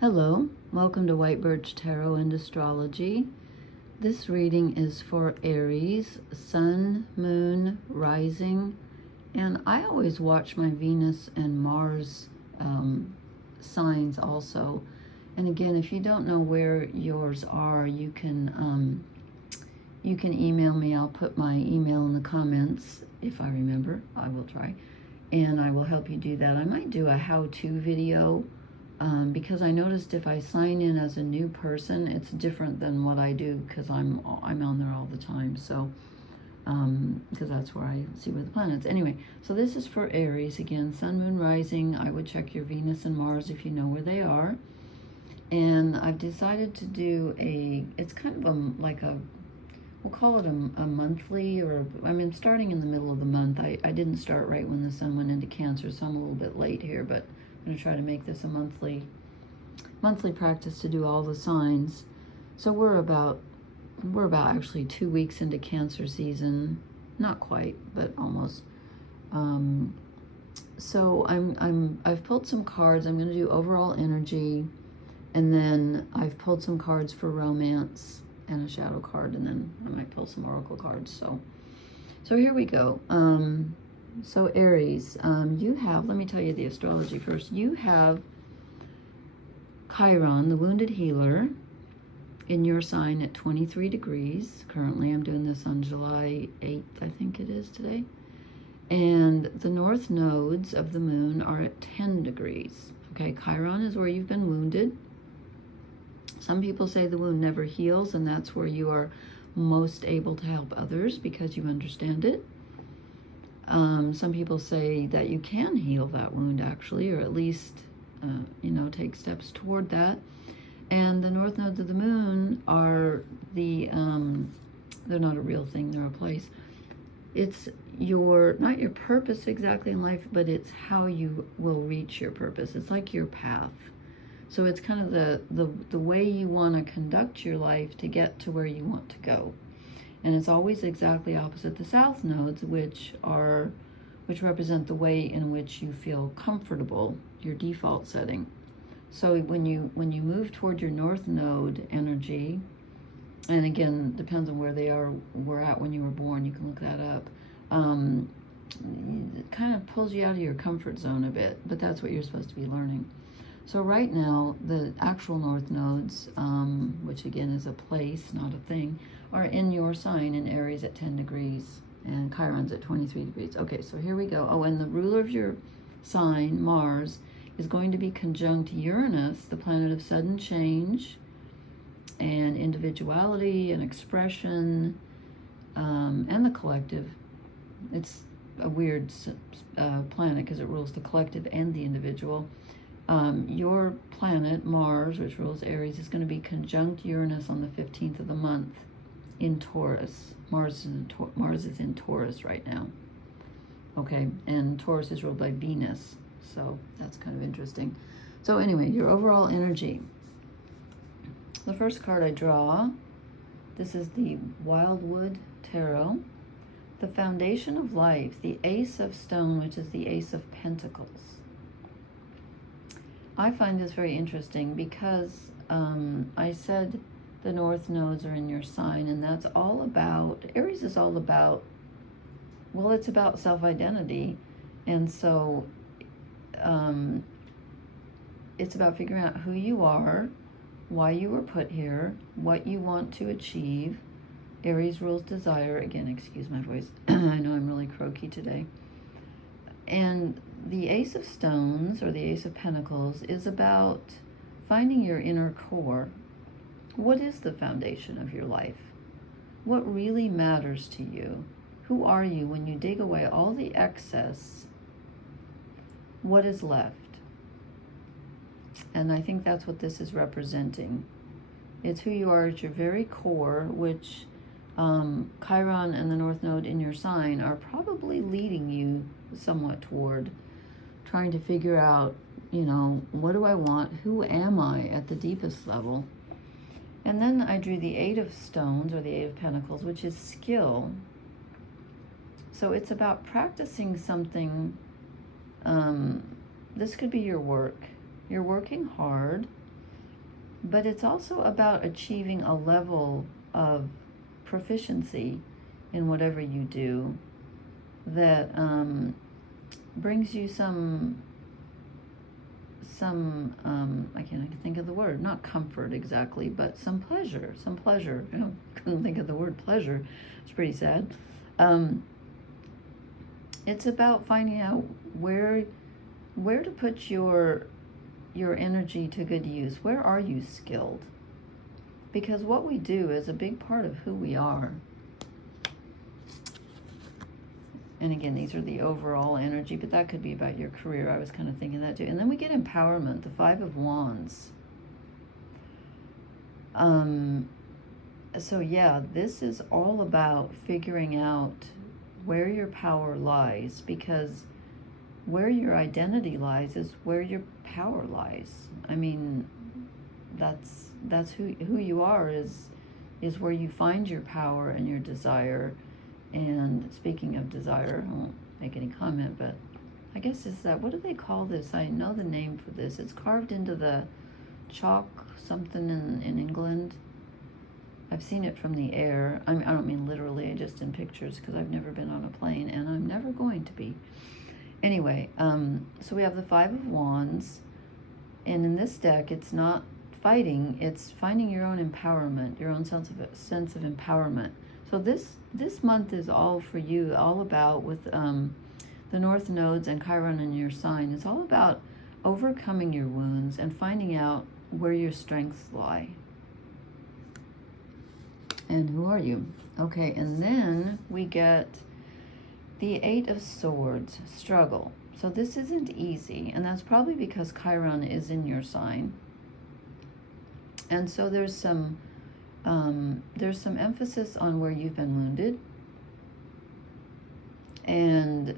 Hello, welcome to White Birch Tarot and Astrology. This reading is for Aries, Sun, Moon, Rising, and I always watch my Venus and Mars signs also. And again, if you don't know where yours are, you can email me. I'll put my email in the comments if I remember. I will try, and I will help you do that. I might do a how-to video. Because I noticed if I sign in as a new person, it's different than what I do because I'm on there all the time. So, because that's where I see where the planets. Anyway, so this is for Aries again, Sun, Moon, Rising. I would check your Venus and Mars if you know where they are. And I've decided to do it's kind of we'll call it a monthly, or starting in the middle of the month. I didn't start right when the Sun went into Cancer, so I'm a little bit late here, but I'm going to try to make this a monthly practice to do all the signs. So we're about actually 2 weeks into Cancer season, not quite, but almost. So I've pulled some cards. I'm going to do overall energy, and then I've pulled some cards for romance and a shadow card, and then I might pull some oracle cards. So here we go. So Aries, you have, let me tell you the astrology first. You have Chiron, the wounded healer, in your sign at 23 degrees. Currently, I'm doing this on July 8th, I think it is today. And the north nodes of the moon are at 10 degrees. Okay, Chiron is where you've been wounded. Some people say the wound never heals, and that's where you are most able to help others because you understand it. Some people say that you can heal that wound actually, or at least, take steps toward that. And the north nodes of the moon are they're not a real thing, they're a place. It's not your purpose exactly in life, but it's how you will reach your purpose. It's like your path. So it's kind of the way you want to conduct your life to get to where you want to go. And it's always exactly opposite the south nodes, which represent the way in which you feel comfortable, your default setting. So when you move toward your north node energy, and again, depends on where they were at when you were born, you can look that up, it kind of pulls you out of your comfort zone a bit, but that's what you're supposed to be learning. So right now, the actual north nodes, which again is a place, not a thing, are in your sign in Aries at 10 degrees, and Chiron's at 23 degrees. Okay, so here we go. Oh, and the ruler of your sign, Mars, is going to be conjunct Uranus, the planet of sudden change and individuality and expression, and the collective. It's a weird planet because it rules the collective and the individual. Your planet, Mars, which rules Aries, is going to be conjunct Uranus on the 15th of the month in Taurus. Mars is in Taurus right now. Okay, and Taurus is ruled by Venus, so that's kind of interesting. So anyway, your overall energy. The first card I draw, this is the Wildwood Tarot. The foundation of life, the Ace of Stone, which is the Ace of Pentacles. I find this very interesting because I said the north nodes are in your sign, and that's all about, Aries is all about, well, it's about self-identity. And so it's about figuring out who you are, why you were put here, what you want to achieve. Aries rules desire. Again, excuse my voice. I know I'm really croaky today. And the Ace of Stones, or the Ace of Pentacles, is about finding your inner core. What is the foundation of your life? What really matters to you? Who are you when you dig away all the excess? What is left? And I think that's what this is representing. It's who you are at your very core, which Chiron and the North Node in your sign are probably leading you somewhat toward trying to figure out, what do I want? Who am I at the deepest level? And then I drew the Eight of Stones, or the Eight of Pentacles, which is skill. So it's about practicing something. This could be your work. You're working hard but it's also about achieving a level of proficiency in whatever you do that brings you some I can't think of the word, not comfort exactly, but some pleasure. Couldn't think of the word pleasure. It's pretty sad. It's about finding out where to put your energy to good use. Where are you skilled? Because what we do is a big part of who we are. And again, these are the overall energy, but that could be about your career. I was kind of thinking that too. And then we get empowerment, the 5 of Wands. So yeah, this is all about figuring out where your power lies, because where your identity lies is where your power lies. I mean, that's who you are, is where you find your power and your desire. And speaking of desire, I won't make any comment, but I guess it's that, what do they call this? I know the name for this. It's carved into the chalk something in England. I've seen it from the air. I don't mean literally, just in pictures, because I've never been on a plane, and I'm never going to be. Anyway, so we have the 5 of Wands, and in this deck, it's not fighting, it's finding your own empowerment, your own sense of empowerment. So this month is all for you, all about with the North Nodes and Chiron in your sign. It's all about overcoming your wounds and finding out where your strengths lie. And who are you? Okay, and then we get the 8 of Swords, struggle. So this isn't easy, and that's probably because Chiron is in your sign. And so there's some emphasis on where you've been wounded. And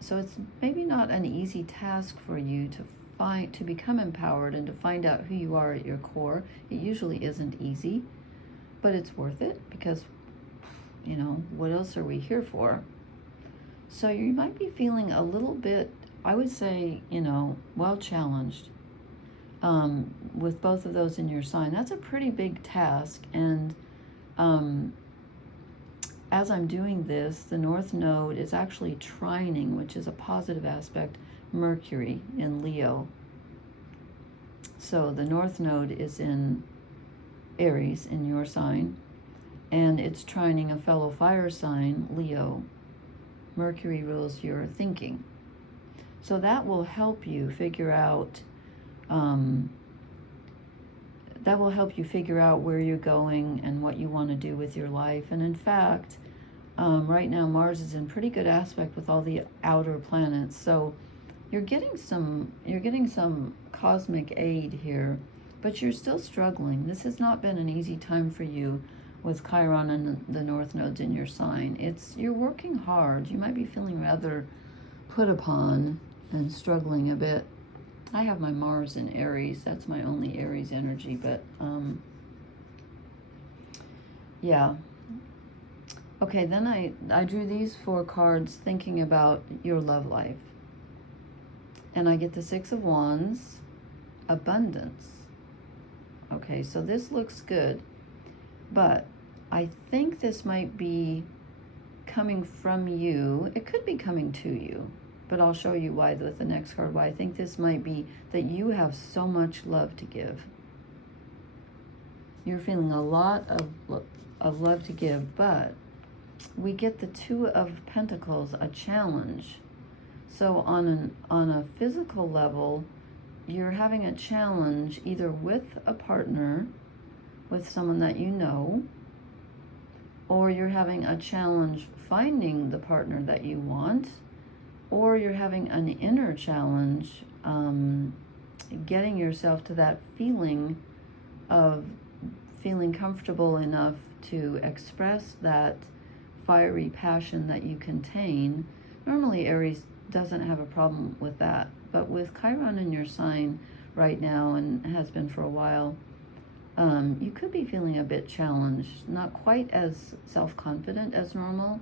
so it's maybe not an easy task for you to become empowered and to find out who you are at your core. It usually isn't easy, but it's worth it, because, you know, what else are we here for? So you might be feeling a little bit, I would say, you know, well challenged. With both of those in your sign. That's a pretty big task. And as I'm doing this, the North Node is actually trining, which is a positive aspect, Mercury in Leo. So the North Node is in Aries, in your sign, and it's trining a fellow fire sign, Leo. Mercury rules your thinking. So that will help you figure out where you're going and what you want to do with your life. And in fact, right now Mars is in pretty good aspect with all the outer planets, so you're getting some cosmic aid here, but you're still struggling. This has not been an easy time for you with Chiron and the North Nodes in your sign. You're working hard. You might be feeling rather put upon and struggling a bit. I have my Mars in Aries. That's my only Aries energy, but yeah. Okay, then I drew these 4 cards thinking about your love life. And I get the 6 of Wands, abundance. Okay, so this looks good, but I think this might be coming from you. It could be coming to you, but I'll show you why with the next card, why I think this might be that you have so much love to give. You're feeling a lot of love to give, but we get the 2 of Pentacles, a challenge. So on a physical level, you're having a challenge either with a partner, with someone that you know, or you're having a challenge finding the partner that you want, or you're having an inner challenge getting yourself to that feeling of feeling comfortable enough to express that fiery passion that you contain. Normally Aries doesn't have a problem with that, but with Chiron in your sign right now, and has been for a while, you could be feeling a bit challenged, not quite as self-confident as normal.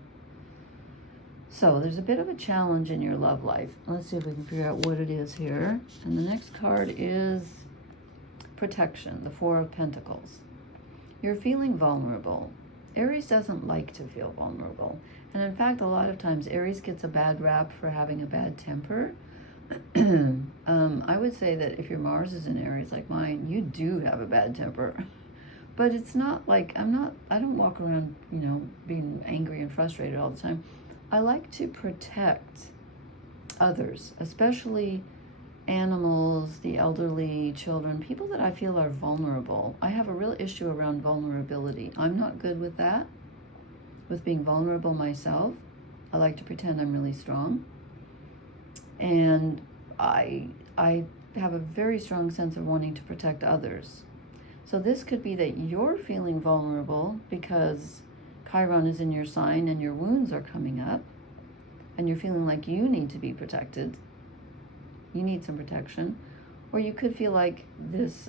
So there's a bit of a challenge in your love life. Let's see if we can figure out what it is here. And the next card is protection, the Four of Pentacles. You're feeling vulnerable. Aries doesn't like to feel vulnerable. And in fact, a lot of times Aries gets a bad rap for having a bad temper. I would say that if your Mars is in Aries like mine, you do have a bad temper. But it's not like, I don't walk around, you know, being angry and frustrated all the time. I like to protect others, especially animals, the elderly, children, people that I feel are vulnerable. I have a real issue around vulnerability. I'm not good with that, with being vulnerable myself. I like to pretend I'm really strong. And I have a very strong sense of wanting to protect others. So this could be that you're feeling vulnerable because Chiron is in your sign and your wounds are coming up, and you're feeling like you need to be protected. You need some protection. Or you could feel like this,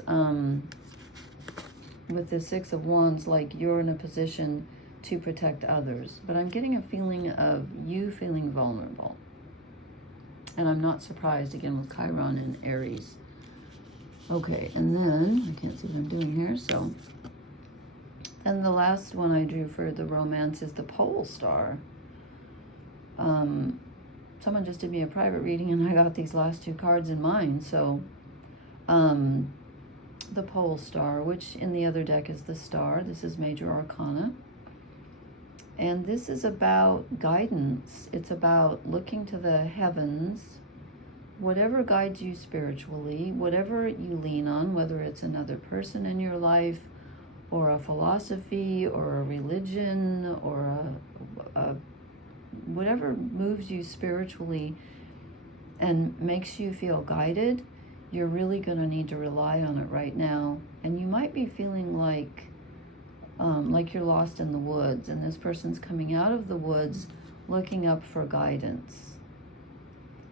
with the Six of Wands, like you're in a position to protect others. But I'm getting a feeling of you feeling vulnerable. And I'm not surprised, again, with Chiron and Aries. Okay, and then, I can't see what I'm doing here, so. And the last one I drew for the romance is the Pole Star. Someone just did me a private reading and I got these last two cards in mine. So the Pole Star, which in the other deck is the Star. This is Major Arcana. And this is about guidance. It's about looking to the heavens. Whatever guides you spiritually, whatever you lean on, whether it's another person in your life, or a philosophy, or a religion, or a whatever moves you spiritually and makes you feel guided, you're really going to need to rely on it right now. And you might be feeling like you're lost in the woods, and this person's coming out of the woods looking up for guidance.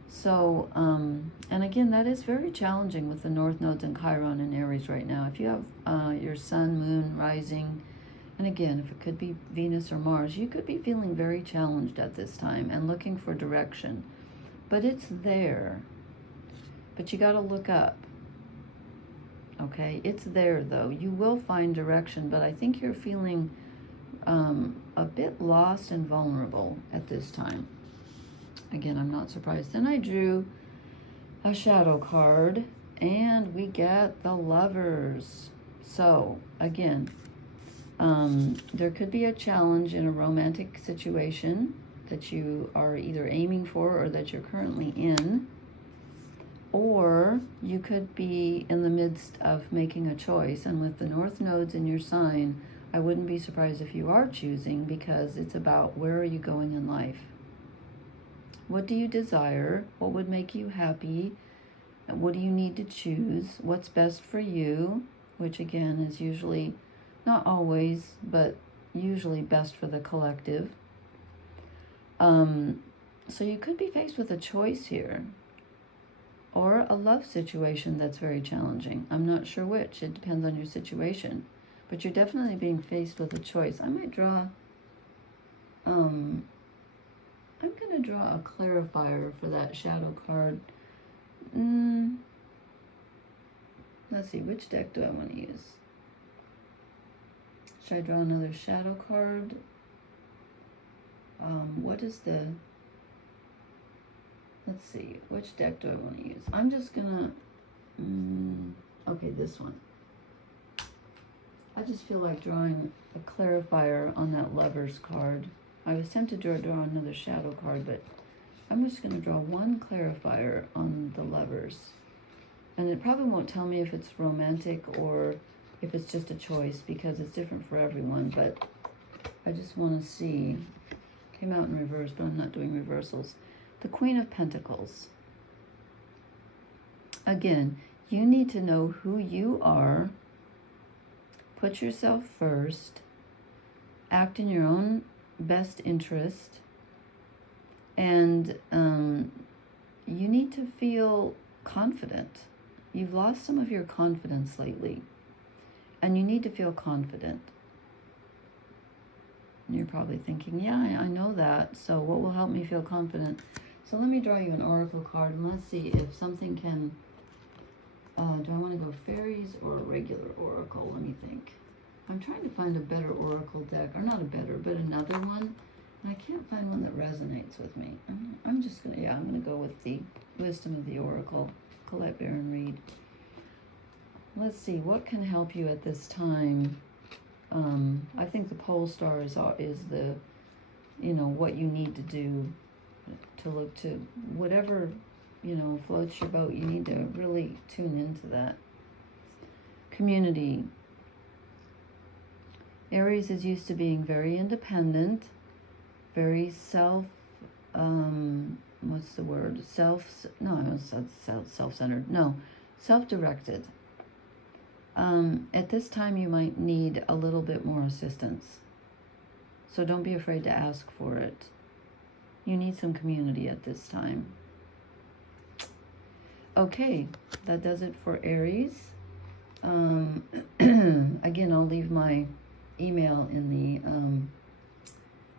So, and again, that is very challenging with the North Nodes and Chiron in Aries right now. If you have your Sun, Moon, Rising, and again, if it could be Venus or Mars, you could be feeling very challenged at this time and looking for direction. But it's there. But you got to look up. Okay? It's there, though. You will find direction, but I think you're feeling a bit lost and vulnerable at this time. Again, I'm not surprised. Then I drew a shadow card, and we get the Lovers. So, again, there could be a challenge in a romantic situation that you are either aiming for or that you're currently in, or you could be in the midst of making a choice. And with the North Nodes in your sign, I wouldn't be surprised if you are choosing, because it's about where are you going in life? What do you desire? What would make you happy? What do you need to choose? What's best for you? Which again is usually, not always, but usually best for the collective. So you could be faced with a choice here, or a love situation that's very challenging. I'm not sure which. It depends on your situation. But you're definitely being faced with a choice. I might draw, I'm going to draw a clarifier for that shadow card. Let's see, which deck do I want to use? Should I draw another shadow card? What is the... Let's see, which deck do I want to use? I'm just gonna... okay, this one. I just feel like drawing a clarifier on that Lovers card. I was tempted to draw another shadow card, but I'm just going to draw one clarifier on the Lovers. And it probably won't tell me if it's romantic or if it's just a choice, because it's different for everyone. But I just want to see. Came out in reverse, but I'm not doing reversals. The Queen of Pentacles. Again, you need to know who you are. Put yourself first. Act in your own best interest. And you need to feel confident. You've lost some of your confidence lately. And you need to feel confident. And you're probably thinking, yeah, I know that. So what will help me feel confident? So let me draw you an oracle card, and let's see if something can... do I want to go fairies or regular oracle. Let me think. I'm trying to find a better oracle deck, or not a better, but another one. And I can't find one that resonates with me. I'm just gonna, I'm gonna go with the Wisdom of the Oracle, Colette Baron Reed. Let's see, what can help you at this time? I think the pole star is the, you know, what you need to do to look to whatever, you know, floats your boat. You need to really tune into that. Community. Aries is used to being very independent, very what's the word? Self-centered. No, self-directed. At this time, you might need a little bit more assistance. So don't be afraid to ask for it. You need some community at this time. Okay, that does it for Aries. Again, I'll leave my email in the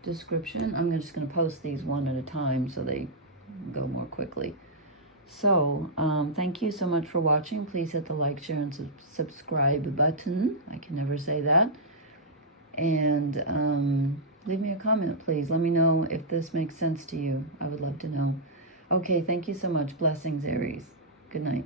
description. I'm just going to post these one at a time so they go more quickly. So, thank you so much for watching. Please hit the like, share, and subscribe button. I can never say that. And leave me a comment, please. Let me know if this makes sense to you. I would love to know. Okay, thank you so much. Blessings, Aries. Good night.